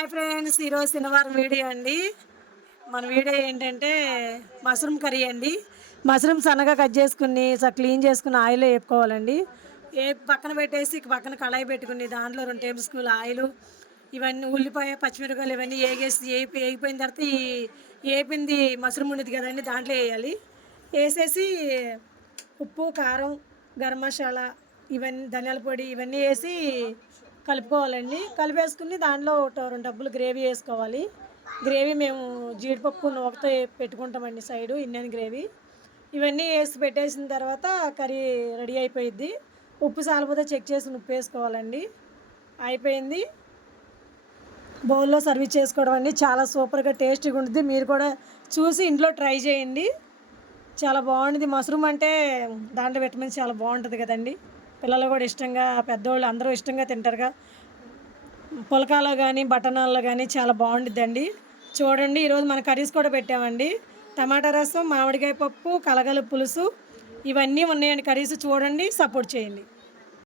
Hi friends, ఈరోజు శనివారం video అండి. మన వీడియో ఏంటంటే మష్రూమ్ కర్రీ అండి. మష్రూమ్ సన్నగా కట్ చేసుకుని క్లీన్ చేసుకుని ఆయిల్లో వేపుకోవాలండి. పక్కన పెట్టేసి పక్కన కళాయి పెట్టుకుని దాంట్లో 2 టేబుల్ స్పూన్ల ఆయిల్, ఇవన్నీ ఉల్లిపాయ పచ్చిమిరపకాయలు ఇవన్నీ వేగిపోయిన తర్వాత ఈ వేపింది మష్రూమ్ ఉండేది కదండి దాంట్లో వేయాలి. వేసేసి ఉప్పు, కారం, గరం మసాలా, ఇవన్నీ ధనియాల పొడి ఇవన్నీ వేసి కలుపుకోవాలండి. కలిపేసుకుని దాంట్లో 2 డబ్బులు గ్రేవీ వేసుకోవాలి. గ్రేవీ మేము జీడిపప్పు నూకతో పెట్టుకుంటామండి సైడు ఇండియన్ గ్రేవీ. ఇవన్నీ వేసి పెట్టేసిన తర్వాత కర్రీ రెడీ అయిపోయిద్ది. ఉప్పు సాలపోతే చెక్ చేసి ఉప్పు వేసుకోవాలండి. అయిపోయింది. బౌల్లో సర్వీస్ చేసుకోవడం అండి. చాలా సూపర్గా టేస్టీగా ఉంటుంది. మీరు కూడా చూసి ఇంట్లో ట్రై చేయండి. చాలా బాగుంటుంది. మష్రూమ్ అంటే దాంట్లో విటమిన్స్ చాలా బాగుంటుంది కదండి. పిల్లలు కూడా ఇష్టంగా, పెద్దవాళ్ళు అందరూ ఇష్టంగా తింటారుగా. పులకాలో కానీ బటనాల్లో కానీ చాలా బాగుంటుందండి. చూడండి, ఈరోజు మన కర్రీస్ కూడా పెట్టామండి. టమాటా రసం, మామిడికాయ పప్పు, కలగల పులుసు ఇవన్నీ ఉన్నాయండి కర్రీస్. చూడండి, సపోర్ట్ చేయండి.